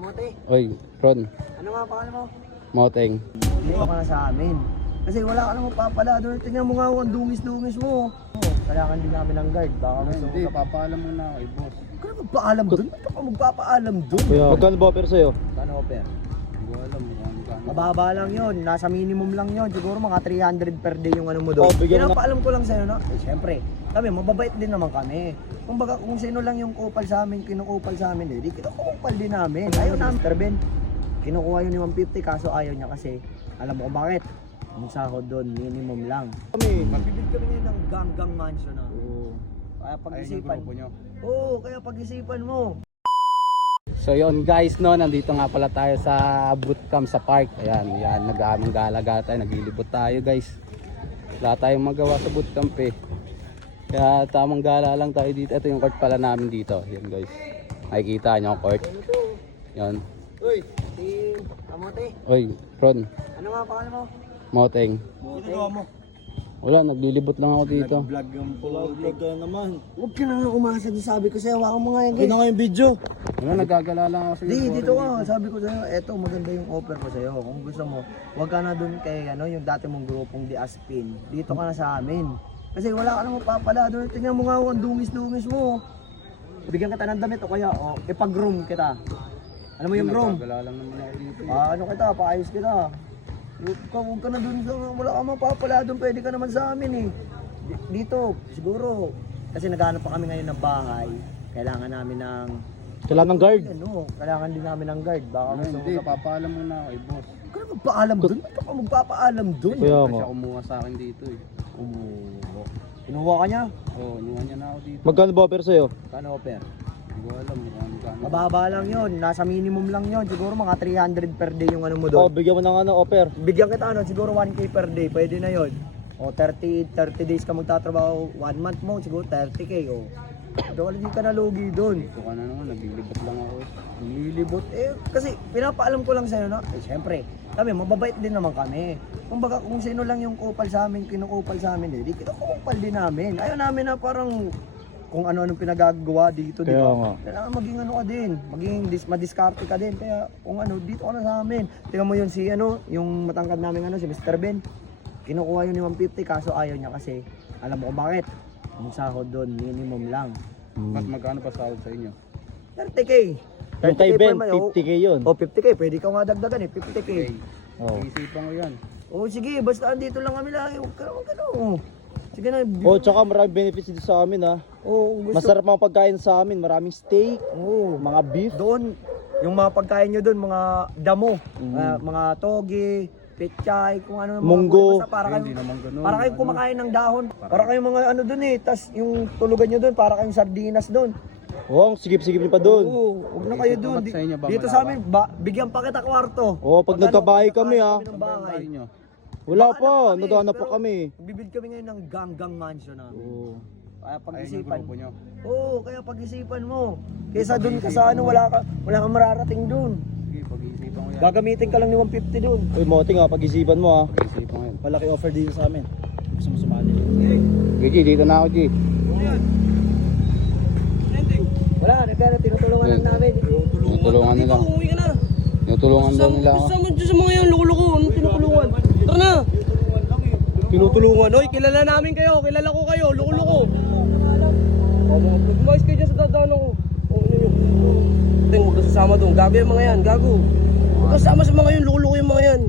Kamote. Oy, Ron, Ano nga pangalan mo? Moteng. Dito ka na sa amin. Kasi wala ka namang papala doon. Tingnan mo nga ang dungis-dungis mo. Kailangan din namin ng guard. Baka gusto mo ka papaalam mo na kay boss. Huwag ka na magpaalam doon. Ba't ka magpapaalam doon? Magkano ba offer sa'yo? Kano offer? Hindi ko alam kung ano. Mababa lang yun. Nasa minimum lang yun. Siguro mga 300 per day yung ano mo doon. Oh, bigyan mo na. Pinapaalam ko lang sa'yo, no? Eh, syempre. Kami, mababait din naman kami. Kumbaga, kung sino lang yung kupal sa amin, kinukupal sa amin, eh, di kinukupal din namin. Ayaw namin. Mr. Ben, kinukuha yun ni 150 kaso ayaw niya kasi. Alam mo kung bakit? Ang sahod doon, minimum lang. Magbibig kami ngayon ng ganggang mansion na. Kaya pag-isipan. Oo, kaya pag-isipan mo. So yun guys, no, nandito nga pala tayo sa bootcamp sa park. Ayan, yan, nag-aamang gala-gala tayo, naglilibot tayo guys. Wala tayong magawa sa bootcamp eh. Kaya tamang gala lang tayo dito. Ito yung court pala namin dito. Yan guys. Makikita nyo ang court. Yan. Uy, si Kamote. Oy, Ron, Ano nga pangalan mo? Moteng. Ginagawa mo? Wala, naglilibot lang ako dito. Vlog yung vlog ka naman. Huwag ka na nga umasa doon. Sabi ko sa'yo, hawakan mo nga yan. Ano nga yung video? Wala, nagagala lang ako sa Dito ka. Sabi ko sa'yo, eto maganda yung offer ko sa'yo. Kung gusto mo, huwag ka na doon kay ano, yung dati mong grupong The Aspin. Dito ka na sa amin. Kasi wala ka namang papala doon. Tingnan mo nga ang dungis-dungis mo. Bigyan kita ng damit o kaya ipag-groom kita. Alam mo yung groom? Nagagala lang naman ako dito. Ano kita, paayos kita. Huwag ka na doon sa wala ka mapapala doon. Pwede ka naman sa amin eh. Dito, siguro. Kasi naghanap pa kami ngayon ng bahay. Kailangan namin ng Kailangan ng guard. ano, kailangan din namin ng guard. Baka gusto Hindi, mo papaalam mo na kay boss. Huwag ka na magpaalam doon. Ba't ka magpapaalam doon? Kaya Kasi nga. siya kumuha sa akin dito eh. Kinuha ka niya? Oo, inuha niya na ako dito. Magkano ba offer sa'yo? Kano offer? Hindi ko alam kung ano gano'n. Mababa lang yun. Nasa minimum lang yun. Siguro mga 300 per day yung ano mo Oh, doon. bigyan mo ng ano, offer. Bigyan kita ano, siguro 1K per day. Pwede na yun. O 30 days ka magtatrabaho. 1 month mo, siguro 30K. O. Hindi ka na lugi doon. Ito ka na naman, naglilibot lang ako eh. Nililibot. Eh, kasi pinapaalam ko lang sa'yo na. Eh, syempre. Kami, mababait din naman kami. Kumbaga, kung sino lang yung kupal sa amin, kinukupal sa amin, eh, di kinukupal din namin. Ayaw namin na parang kung ano-anong pinagagawa dito, di Kaya ba? nga. Kailangan maging ano ka din, maging madiskarte ka din. Kaya kung ano, dito ka na sa amin. Tingnan mo yun si ano, yung matangkad namin ano, si Mr. Ben. Kinukuha yun ni 150 kaso ayaw niya kasi. Alam mo kung bakit? Yung sahod doon, minimum lang. Mas magkano pa sahod sa inyo? 30K. Yung kay 30K Ben, per month, oh. 50k yun. O 50K, pwede ka nga dagdagan eh, 50K. Okay. Oh. Isipan ko yan. O sige, basta andito lang kami lagi. Huwag ka naman gano'n. Sige na. Oh, tsaka maraming benefits dito sa amin ha. Oo, gusto. Masarap mga pagkain sa amin, maraming steak, Oo. mga beef. Doon, yung mga pagkain nyo doon, mga damo, mga togi, pechay, kung ano. Munggo. Basta para Hindi kayong, naman ganun. para kayong kumakain ng dahon. Para kayong mga ano doon eh. Tas yung tulugan nyo doon, para kayong sardinas doon. Oh, ang sigip-sigip niyo pa doon. Oo, huwag na kayo doon. Sa inyo ba Dito malawak? sa amin, bigyan pa kita kwarto. Oh, pag nagkabahay kami ha. Ng Ang bahay. bahay nyo. Wala Baka pa, na naghahanap pa pero kami. Bibid kami ngayon ng ganggang mansion namin. Oh. Kaya Ayun yung pag-isipan. grupo nyo. Oo, kaya pag-isipan mo. Kaysa doon ka sa ano, wala kang mararating doon. Sige, pag-iisipan ko yan. Gagamitin ka lang ni 150 doon. Uy, Moting ha, pag-isipan mo ha. Pag-iisipan ko yan. Malaki offer dito sa amin. Gusto mo sumali. G, dito na ako G. Wala, pero tinutulungan lang namin. Tinutulungan nila. Umuwi ka na. Tinutulungan daw nila ako. Kasama dyan sa mga yan, loko-loko. Anong tinutulungan? Tara na. Tinutulungan. Oy, kilala namin kayo. Kilala ko kayo. Loko-loko. Mga vlog. Kayo dyan sa dadaanan ko. Ting, huwag ka sasama doon. Gago yung mga yan. Gago. Huwag ka sasama sa mga yun. Loko-loko yung mga yan.